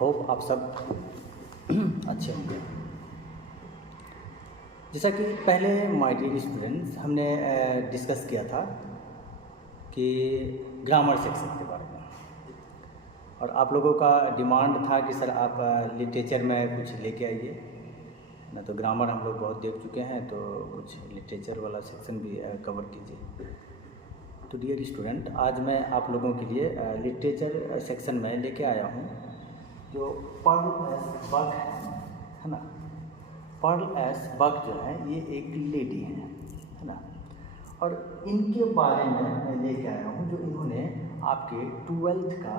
Hope आप सब अच्छे होंगे। जैसा कि पहले माय डियर स्टूडेंट्स हमने डिस्कस किया था कि ग्रामर सेक्शन के बारे में, और आप लोगों का डिमांड था कि सर आप लिटरेचर में कुछ लेके आइए ना। तो ग्रामर हम लोग बहुत देख चुके हैं, तो कुछ लिटरेचर वाला सेक्शन भी कवर कीजिए। तो डियर स्टूडेंट, आज मैं आप लोगों के लिए लिटरेचर सेक्शन में लेके आया हूँ जो पर्ल एस बक है ना। पर्ल एस बक जो है ये एक लेडी है ना, और इनके बारे में मैं लेके आया हूँ जो इन्होंने आपके 12th का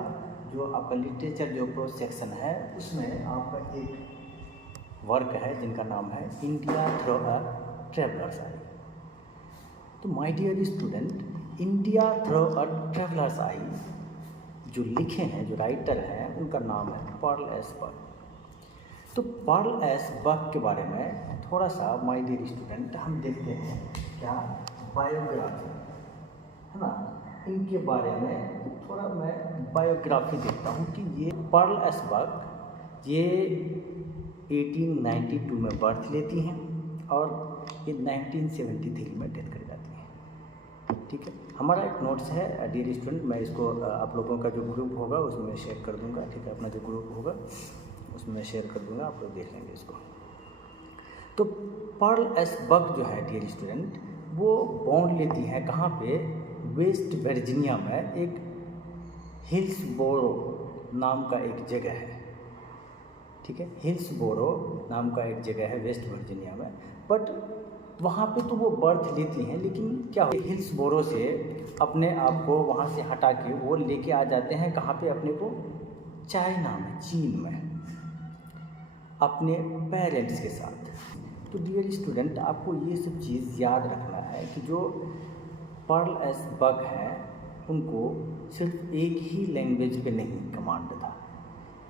जो आपका लिटरेचर जो प्रो सेक्शन है उसमें आपका एक वर्क है जिनका नाम है India through a traveller's eye. तो my dear student, India through a traveller's eye जो लिखे हैं, जो राइटर हैं, उनका नाम है पर्ल एस बक। तो पर्ल एस बक के बारे में थोड़ा सा माय डियर स्टूडेंट हम देखते हैं क्या बायोग्राफी है ना। इनके बारे में थोड़ा मैं बायोग्राफी देखता हूँ कि ये पर्ल एस बक ये 1892 में बर्थ लेती हैं और ये 1973 में डेथ कर जाती हैं। ठीक है, हमारा एक नोट्स है डियर स्टूडेंट, मैं इसको आप लोगों का जो ग्रुप होगा उसमें शेयर कर दूंगा। ठीक है, अपना जो ग्रुप होगा उसमें शेयर कर दूंगा, आप लोग देख लेंगे इसको। तो पर्ल एस बक जो है डियर स्टूडेंट वो बॉन्ड लेती हैं कहाँ पे, वेस्ट वर्जीनिया में एक हिल्सबोरो नाम का एक जगह है। ठीक है, हिल्सबोरो नाम का एक जगह है वेस्ट वर्जीनिया में, बट वहाँ पे तो वो बर्थ लेती हैं, लेकिन क्या हो हिल्सबोरो से अपने आप को वहाँ से हटा के वो लेके आ जाते हैं कहाँ पे, अपने को चाइना में, चीन में, अपने पेरेंट्स के साथ। तो डियर स्टूडेंट आपको ये सब चीज़ याद रखना है कि जो पर्ल एस बक है उनको सिर्फ एक ही लैंग्वेज पे नहीं कमांड था,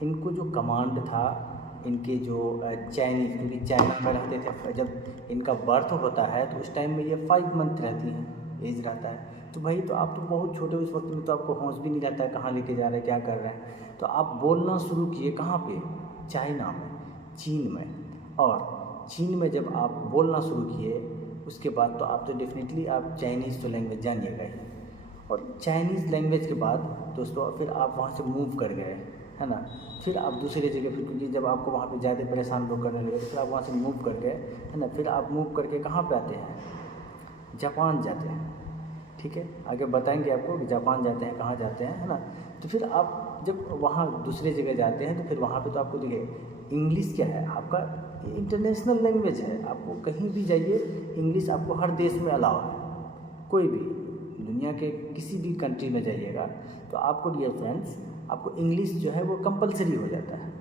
इनको जो कमांड था इनके जो चाइनीज़, क्योंकि चाइना में रहते थे, जब इनका बर्थ होता है तो उस टाइम में ये 5 मंथ रहती हैं, एज रहता है। तो भाई तो आप तो बहुत छोटे उस वक्त में, तो आपको होश भी नहीं रहता है कहाँ लेके जा रहे हैं, क्या कर रहे हैं। तो आप बोलना शुरू किए कहाँ पे, चाइना में, चीन में। और चीन में जब आप बोलना शुरू किए उसके बाद तो आप तो डेफिनेटली आप चाइनीज़ तो लैंग्वेज जानिएगा ही, और चाइनीज़ लैंग्वेज के बाद दोस्तों फिर आप वहाँ से मूव कर गए है ना। फिर आप दूसरी जगह, फिर क्योंकि जब आपको वहाँ पे ज़्यादा परेशान लोग करने लगे तो फिर आप वहाँ से मूव कर गए है ना। फिर आप मूव करके कहाँ पे आते हैं, जापान जाते हैं। ठीक है, आगे बताएंगे आपको कि जापान जाते हैं, कहाँ जाते हैं है ना। तो फिर आप जब वहाँ दूसरी जगह जाते हैं तो फिर वहाँ पे तो आपको देखिए इंग्लिश क्या है आपका, इंटरनेशनल लैंग्वेज है। आपको कहीं भी जाइए इंग्लिश आपको हर देश में अलाउ है, कोई भी दुनिया के किसी भी कंट्री में जाइएगा तो आपको डियर फ्रेंड्स आपको इंग्लिश जो है वो कंपलसरी हो जाता है।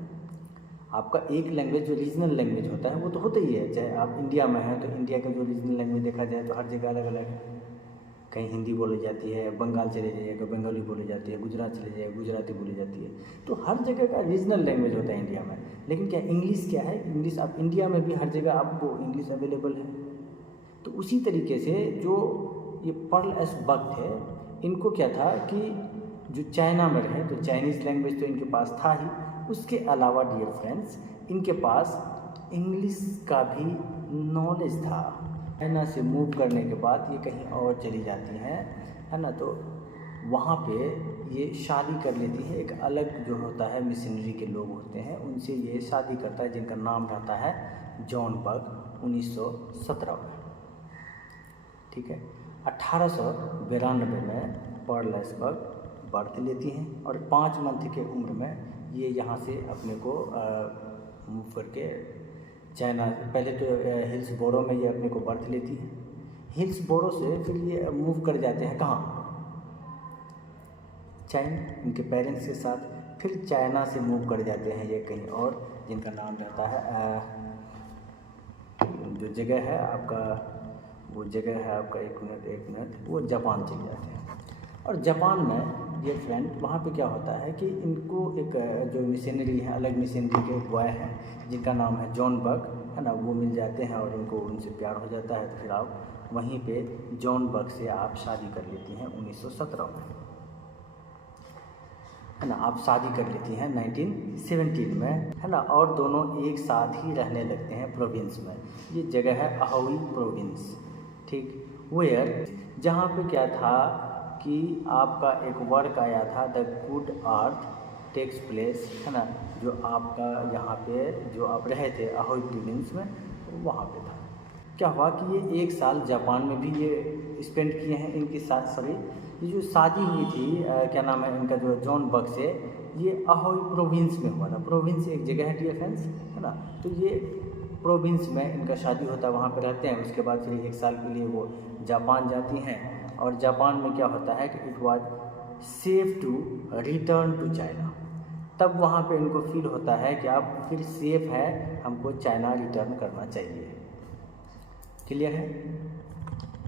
आपका एक लैंग्वेज जो रीजनल लैंग्वेज होता है वो तो होता ही है, चाहे आप इंडिया में हैं तो इंडिया का जो रीजनल लैंग्वेज देखा जाए तो हर जगह अलग अलग है। कहीं हिंदी बोली जाती है, बंगाल चले जाइएगा बंगाली बोली जाती है, गुजरात चले जाइए गुजराती बोली जाती है। तो हर जगह का रीजनल लैंग्वेज होता है इंडिया में। लेकिन क्या इंग्लिश क्या है, इंग्लिश आप इंडिया में भी हर जगह आपको इंग्लिश अवेलेबल है। तो उसी तरीके से जो ये पर्ल एस बक थे, इनको क्या था कि जो चाइना में रहे तो चाइनीज़ लैंग्वेज तो इनके पास था ही, उसके अलावा डियर फ्रेंड्स इनके पास इंग्लिश का भी नॉलेज था। चाइना से मूव करने के बाद ये कहीं और चली जाती हैं है ना, तो वहाँ पे ये शादी कर लेती है। एक अलग जो होता है मिशनरी के लोग होते हैं उनसे ये शादी करता है जिनका नाम रहता है जॉन बक, 1917 में। ठीक है, 1892 में पर्ल एस बक बर्थ लेती हैं और 5 मंथ के उम्र में ये यहाँ से अपने को मूव करके चाइना, पहले तो हिल्सबोरो में ये अपने को बर्थ लेती है। हिल्सबोरो से फिर ये मूव कर जाते हैं कहाँ, चाइना, इनके पेरेंट्स के साथ। फिर चाइना से मूव कर जाते हैं ये कहीं और, जिनका नाम रहता है जो जगह है आपका, वो जगह है आपका एक मिनट वो जापान चले जाते हैं। और जापान में डियर फ्रेंड वहाँ पे क्या होता है कि इनको एक जो मिशनरी है, अलग मिशनरी के बॉय हैं जिनका नाम है जॉन बक है ना, वो मिल जाते हैं और इनको उनसे प्यार हो जाता है। तो फिर आप वहीं पे जॉन बक से आप शादी कर लेती हैं 1917 में। है ना, आप शादी कर लेती हैं 1917 में, है ना, और दोनों एक साथ ही रहने लगते हैं प्रोविंस में। ये जगह है अहोई प्रोविंस, ठीक, वेयर, जहाँ पे क्या था कि आपका एक वर्क आया था the good earth takes place, है ना, जो आपका यहाँ पे जो आप रहे थे अहोई प्रोविंस में, वहाँ पे था। क्या हुआ कि ये 1 साल जापान में भी ये स्पेंड किए हैं इनके साथ। सॉरी, ये जो शादी हुई थी क्या नाम है इनका, जो जॉन बग से, ये अहोई प्रोविंस में हुआ था। प्रोविंस एक जगह है डियर फ्रेंड्स, है ना, तो ये प्रोविंस में इनका शादी होता है, वहाँ पे रहते हैं। उसके बाद फिर 1 साल के लिए वो जापान जाती हैं, और जापान में क्या होता है कि it was safe to return to China. तब वहाँ पे इनको फील होता है कि अब फिर सेफ है, हमको चाइना रिटर्न करना चाहिए। क्लियर है?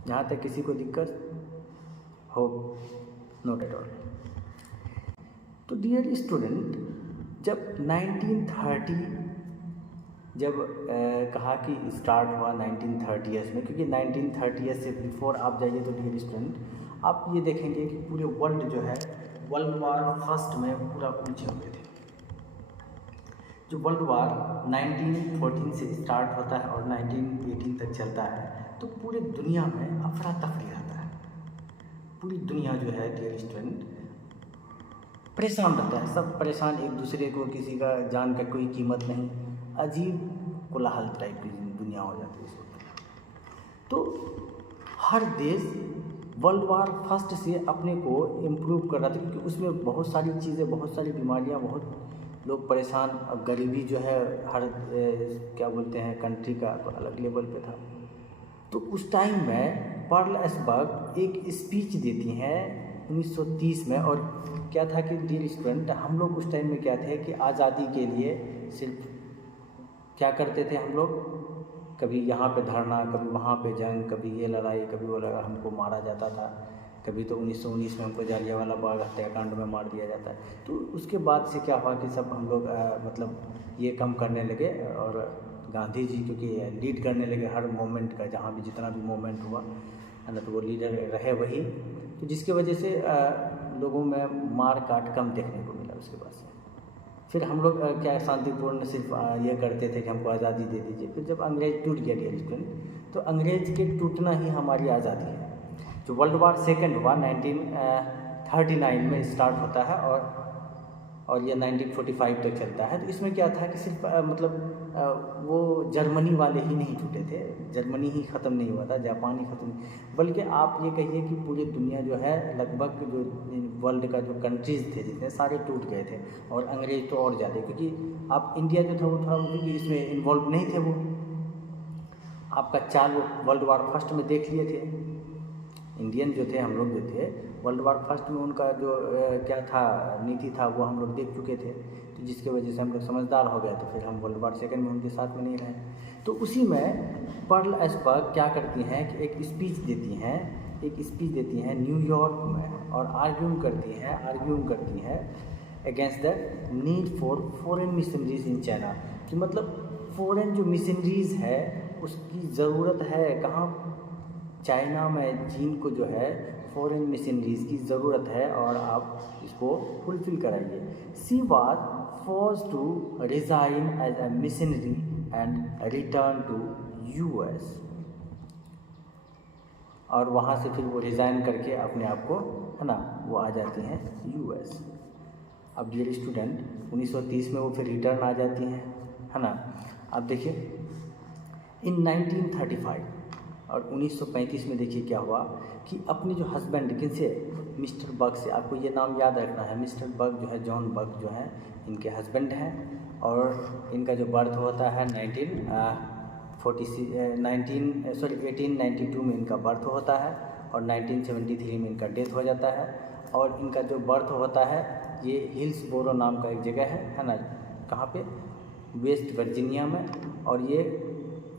यहाँ तक किसी को दिक्कत हो? Note at all. तो डियर स्टूडेंट, जब 1930 जब कहा कि स्टार्ट हुआ 1930s में, क्योंकि 1930s से बिफोर आप जाइए तो डियर स्टूडेंट आप ये देखेंगे कि पूरे वर्ल्ड जो है वर्ल्ड वार फर्स्ट में पूरा उलझे हुए थे। जो वर्ल्ड वार 1914 से स्टार्ट होता है और 1918 तक चलता है, तो पूरी दुनिया में अफरा तफरी रहता है। पूरी दुनिया जो है डियर स्टूडेंट परेशान रहता है, सब परेशान, एक दूसरे को, किसी का जान का कोई कीमत नहीं, अजीब कोलाहल टाइप की दुनिया हो जाती है इस वक्त। तो हर देश वर्ल्ड वार फर्स्ट से अपने को इम्प्रूव कर रहा था, क्योंकि उसमें बहुत सारी चीज़ें, बहुत सारी बीमारियां, बहुत लोग परेशान, और गरीबी जो है हर क्या बोलते हैं कंट्री का अलग लेवल पे था। तो उस टाइम में पर्ल एसबर्ग एक स्पीच देती हैं 1930 में, और क्या था कि डियर स्टूडेंट हम लोग उस टाइम में क्या थे कि आज़ादी के लिए सिर्फ क्या करते थे हम लोग, कभी यहाँ पे धरना, कभी वहाँ पे जंग, कभी ये लड़ाई, कभी वो लड़ाई, हमको मारा जाता था। कभी तो 1919 में हमको जालियांवाला बाग हत्याकांड में मार दिया जाता है। तो उसके बाद से क्या हुआ कि सब हम लोग मतलब ये कम करने लगे, और गांधी जी क्योंकि लीड करने लगे हर मोमेंट का, जहाँ भी जितना भी मोमेंट हुआ, है ना, तो वो लीडर रहे वही, तो जिसकी वजह से लोगों में मार काट कम देखने को मिला। उसके बाद से फिर हम लोग क्या शांतिपूर्ण सिर्फ ये करते थे कि हमको आज़ादी दे दीजिए। फिर जब अंग्रेज टूट गया डियर स्टूडेंट, तो अंग्रेज के टूटना ही हमारी आज़ादी है। जो वर्ल्ड वार सेकेंड हुआ 1939 में स्टार्ट होता है, और ये 1945 तक चलता है। तो इसमें क्या था कि सिर्फ मतलब वो जर्मनी वाले ही नहीं टूटे थे, जर्मनी ही ख़त्म नहीं हुआ था, जापान ही ख़त्म नहीं, बल्कि आप ये कहिए कि पूरी दुनिया जो है लगभग जो वर्ल्ड का जो कंट्रीज़ थे जितने सारे टूट गए थे, और अंग्रेज तो और ज़्यादा, क्योंकि आप इंडिया जो था वो थोड़ा क्योंकि इसमें इन्वॉल्व नहीं थे। वो आपका 4 वर्ल्ड वार फर्स्ट में देख लिए थे। इंडियन जो थे, हम लोग जो थे वर्ल्ड वार फर्स्ट में, उनका जो क्या था नीति था वो हम लोग देख चुके थे, तो जिसके वजह से हम लोग समझदार हो गए। तो फिर हम वर्ल्ड वार सेकेंड में उनके साथ में नहीं रहे। तो उसी में पर्ल एसबर्ग क्या करती हैं कि एक स्पीच देती हैं न्यूयॉर्क में, और आर्ग्यूम करती हैं against the need for foreign missionaries in China, कि मतलब फॉरेन जो मिशनरीज है उसकी ज़रूरत है कहाँ, चाइना में, चीन को जो है फॉरेन मिशनरीज की ज़रूरत है, और आप इसको फुलफ़िल कराइए। She was forced to resign as a missionary and return to US, और वहाँ से फिर वो रिज़ाइन करके अपने आप को, है ना, वो आ जाती हैं यूएस। अब डियर स्टूडेंट 1930 में वो फिर रिटर्न आ जाती हैं, है ना। अब देखिए इन 1935 और 1935 में देखिए क्या हुआ कि अपने जो हस्बैंड, किनसे, मिस्टर बग से, आपको ये नाम याद रखना है, मिस्टर बग जो है, जॉन बग जो है इनके हस्बैंड हैं, और इनका जो बर्थ होता है 1892 में इनका बर्थ होता है, और 1973 में इनका डेथ हो जाता है। और इनका जो बर्थ होता है ये हिल्सबोरो नाम का एक जगह है ना, कहाँ पे, वेस्ट वर्जीनिया में, और ये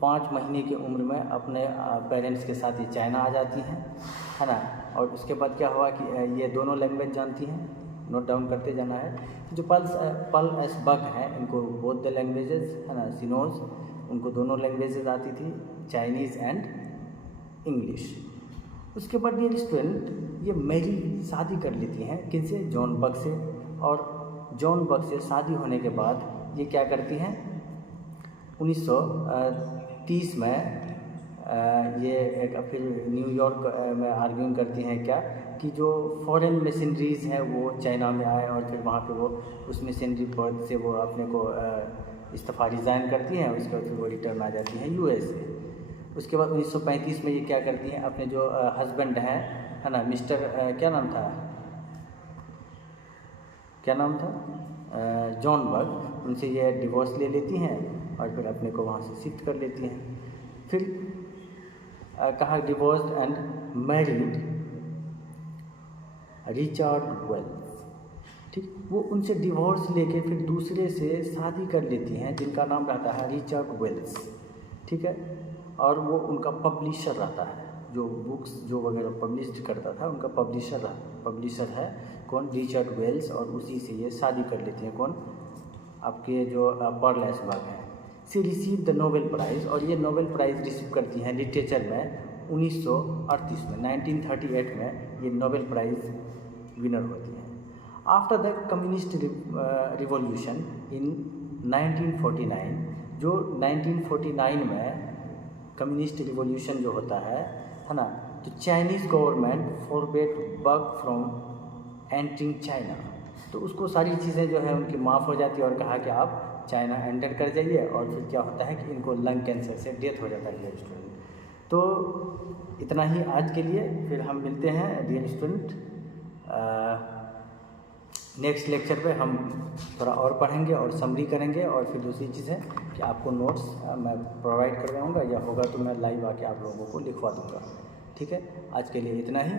5 महीने की उम्र में अपने पेरेंट्स के साथ ये चाइना आ जाती हैं, है ना। और उसके बाद क्या हुआ कि ये दोनों लैंग्वेज जानती हैं, नोट डाउन करते जाना है। जो पर्ल एसबर्ग हैं इनको बोथ द लैंग्वेजेस, है ना, सिनोज, उनको दोनों लैंग्वेजेस आती थी, चाइनीज़ एंड इंग्लिश। उसके बाद डियर स्टूडेंट ये मैरी शादी कर लेती हैं, किनसे, जॉन बग से, और जॉन बक से शादी होने के बाद ये क्या करती हैं, 1930 में ये एक फिर न्यूयॉर्क में आर्ग्यूइंग करती हैं क्या कि जो फॉरेन मशीनरीज़ हैं वो चाइना में आए, और फिर वहाँ पे वो उस मशीनरी पद से वो अपने को इस्तीफ़ा रिज़ाइन करती हैं। उसके बाद फिर वो रिटर्न आ जाती हैं यूएसए। उसके बाद 1935 में ये क्या करती हैं, अपने जो हस्बैंड हैं, है ना, मिस्टर क्या नाम था जॉन बक, उनसे ये डिवोर्स ले लेती हैं और फिर अपने को वहाँ से शिफ्ट कर लेती हैं। फिर कहा divorced and married Richard Wells, ठीक। वो उनसे डिवोर्स लेके फिर दूसरे से शादी कर लेती हैं जिनका नाम रहता है रिचर्ड वेल्स, ठीक है। और वो उनका पब्लिशर रहता है, जो बुक्स जो वगैरह पब्लिश करता था उनका पब्लिशर है कौन, रिचर्ड वेल्स। और उसी से ये शादी कर लेती हैं कौन, आपके जो पर्ल एशबर्ग हैं। She receive the Nobel prize, और ये नोबेल प्राइज़ रिसीव करती हैं लिटरेचर में 1938 में, 1938 में ये नोबेल प्राइज़ विनर होती हैं। After the communist revolution in 1949, जो 1949 में कम्युनिस्ट रिवॉल्यूशन जो होता है ना, तो Chinese government forbade Buck from entering China, तो उसको सारी चीज़ें जो है उनकी माफ़ हो जाती है और कहा कि आप चाइना एंटर कर जाइए। और फिर क्या होता है कि इनको लंग कैंसर से डेथ हो जाता है डियर स्टूडेंट। तो इतना ही आज के लिए, फिर हम मिलते हैं डियर स्टूडेंट नेक्स्ट लेक्चर पे। हम थोड़ा और पढ़ेंगे और समरी करेंगे, और फिर दूसरी चीज़ है कि आपको नोट्स मैं प्रोवाइड करवाऊँगा, या होगा तो मैं लाइव आके आप लोगों को लिखवा दूँगा, ठीक है। आज के लिए इतना ही।